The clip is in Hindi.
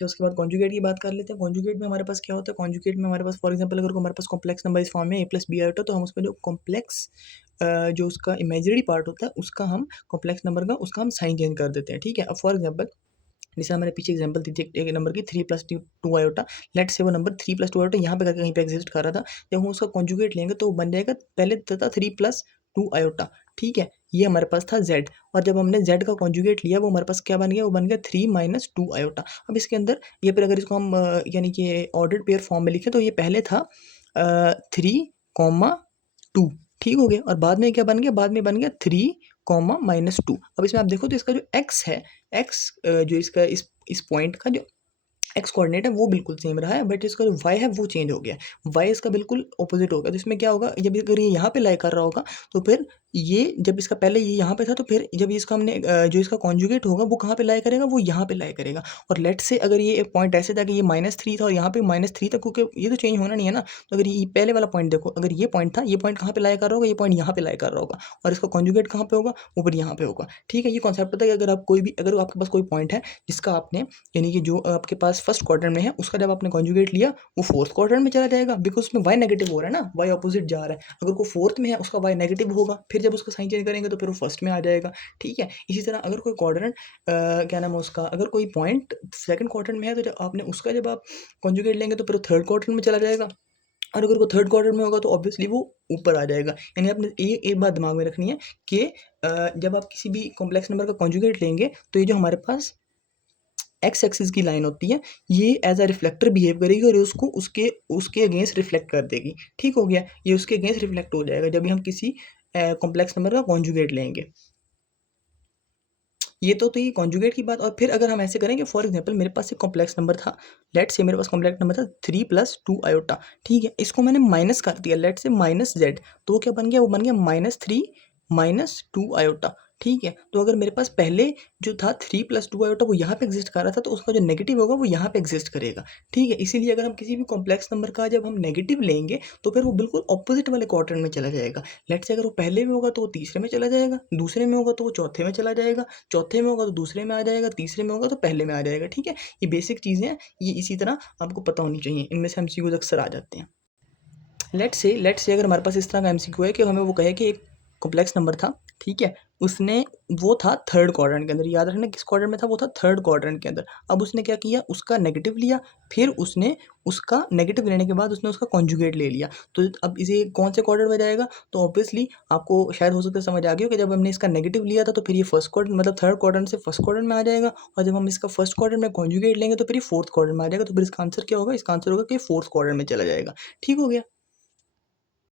अच्छा, उसके बाद कॉन्जुगेट की बात कर लेते हैं। कॉन्जुगेट में हमारे पास क्या होता है, कॉन्जुगेट में हमारे पास फॉर एग्जांपल अगर हमारे पास कॉम्प्लेक्स नंबर इस फॉर्म में a प्लस बी आयोटा, तो हम उसमें जो कॉम्प्लेक्स जो उसका इमेजिनरी पार्ट होता है उसका हम कॉम्प्लेक्स नंबर का उसका हम साइन चेंज कर देते हैं। ठीक है, अब फॉर एग्जांपल जैसे हमारे पीछे एग्जांपल दी थी एक नंबर की 3 प्लस 2 आयोटा। लेट्स से वो नंबर 3 प्लस 2 आयोटा यहाँ पे कहीं पे एग्जिस्ट कर रहा था। जब हम उसका कॉन्जुगेट लेंगे तो वो बन जाएगा पहले था 3 प्लस 2 आयोटा। ठीक है, ये हमारे पास था z, और जब हमने z का कॉन्जुगेट लिया वो हमारे पास क्या बन गया, वो बन गया 3 माइनस 2 आयोटा। अब इसके अंदर ये फिर अगर इसको हम यानी कि ऑर्डर्ड पेयर फॉर्म में लिखें तो ये पहले था 3, 2। ठीक हो गया, और बाद में क्या बन गया, बाद में बन गया 3, -2। अब इसमें आप देखो तो इसका जो x है, x जो इसका इस पॉइंट का जो एक्स कोऑर्डिनेट है वो बिल्कुल सेम रहा है, बट इसका जो वाई है वो चेंज हो गया है। वाई इसका बिल्कुल ऑपोजिट हो गया। तो इसमें क्या होगा, जब अगर ये यहाँ पे लाई कर रहा होगा तो फिर ये जब इसका पहले ये यहाँ पे था तो फिर जब इसका हमने जो इसका कॉन्जुगेट होगा वो कहाँ पे लाई करेगा, वो यहाँ पे लाई करेगा। और लेट से अगर ये एक पॉइंट ऐसे था कि ये -3 था और यहाँ पे -3 था, क्योंकि ये तो चेंज होना नहीं है ना। तो अगर ये पहले वाला पॉइंट देखो, अगर ये पॉइंट था, ये पॉइंट कहाँ पे लाई कर रहा होगा, ये पॉइंट यहाँ पे लाई कर रहा होगा, और इसका कॉन्जुगेट कहाँ पे होगा, ऊपर यहाँ पे होगा। ठीक है, ये कॉन्सेप्ट होता है कि अगर आप कोई भी, अगर आपके पास कोई पॉइंट है जिसका आपने यानी कि जो आपके पास फर्स्ट क्वाड्रेंट में है उसका जब आपने कॉन्जुगेट लिया वो फोर्थ क्वाड्रेंट में चला जाएगा, बिकॉज उसमें वाई नेगेटिव हो रहा है ना, वाई ऑपोजिट जा रहा है। अगर कोई फोर्थ में है उसका वाई नेगेटिव होगा, फिर जब उसका साइन चेंज करेंगे तो फिर वो फर्स्ट में आ जाएगा। ठीक है, इसी तरह अगर कोई क्वाड्रेंट क्या नाम है उसका, अगर कोई पॉइंट सेकंड क्वाड्रेंट में है तो जब आपने उसका जब आप कॉन्जुगेट लेंगे तो फिर वो थर्ड क्वाड्रेंट में चला जाएगा, और अगर वो थर्ड क्वाड्रेंट में होगा तो ऑब्वियसली वो ऊपर आ जाएगा। यानी आपने ये एक बात दिमाग में रखनी है कि जब आप किसी भी कॉम्प्लेक्स नंबर का कॉन्जुगेट लेंगे तो ये जो हमारे पास एक्स एक्सिस की लाइन होती है ये एज अ रिफ्लेक्टर बिहेव करेगी और उसको उसके उसके अगेंस्ट रिफ्लेक्ट कर देगी। ठीक हो गया, ये उसके अगेंस्ट रिफ्लेक्ट हो जाएगा जब भी हम किसी कॉम्प्लेक्स नंबर का कॉन्जुगेट लेंगे। ये तो ये कॉन्जुगेट की बात। और फिर अगर हम ऐसे करेंगे, फॉर एग्जांपल मेरे पास एक कॉम्प्लेक्स नंबर था, लेट से मेरे पास कॉम्प्लेक्स नंबर था 3 प्लस 2 आयोटा। ठीक है, इसको मैंने माइनस कर दिया, लेट से माइनस जेड, तो वो क्या बन गया, वो बन गया -3 -2 आयोटा। ठीक है, तो अगर मेरे पास पहले जो था 3 प्लस 2 आयोटा वो यहाँ पे एग्जिस्ट कर रहा था, तो उसका जो नेगेटिव होगा वो यहाँ पे एग्जिस्ट करेगा। ठीक है, इसीलिए अगर हम किसी भी कॉम्प्लेक्स नंबर का जब हम नेगेटिव लेंगे तो फिर वो बिल्कुल ऑपोजिट वाले क्वाड्रेंट में चला जाएगा। लेट से अगर वो पहले में होगा तो वो तीसरे में चला जाएगा, दूसरे में होगा तो वो चौथे में चला जाएगा, चौथे में होगा तो दूसरे में आ जाएगा, तीसरे में होगा तो पहले में आ जाएगा। ठीक है, ये बेसिक चीज़ें हैं, ये इसी तरह आपको पता होनी चाहिए, इनमें से एमसीक्यूज अक्सर आ जाते हैं। लेट्स से अगर हमारे पास इस तरह का एमसीक्यू है कि हमें वो कहे कि एक कॉम्प्लेक्स नंबर था। ठीक है, उसने वो था थर्ड क्वाड्रेंट के अंदर, याद रखना किस क्वाड्रेंट में था, वो था थर्ड क्वाड्रेंट के अंदर। अब उसने क्या किया, उसका नेगेटिव लिया, फिर उसने उसका नेगेटिव लेने के बाद उसने उसका कॉन्जुगेट ले लिया। तो अब इसे कौन से क्वाड्रेंट में जाएगा, तो ऑब्वियसली आपको शायद हो सकता है समझ आ गया हो कि जब हमने इसका नेगेटिव लिया था तो फिर ये फर्स्ट क्वाड्रेंट मतलब थर्ड क्वाड्रेंट से फर्स्ट क्वाड्रेंट में आ जाएगा, और जब हम इसका फर्स्ट क्वाड्रेंट में कॉन्जुगेट लेंगे तो फिर ये फोर्थ क्वाड्रेंट में आ जाएगा। तो फिर इसका आंसर क्या होगा, इसका आंसर होगा कि फोर्थ क्वाड्रेंट में चला जाएगा। ठीक हो गया।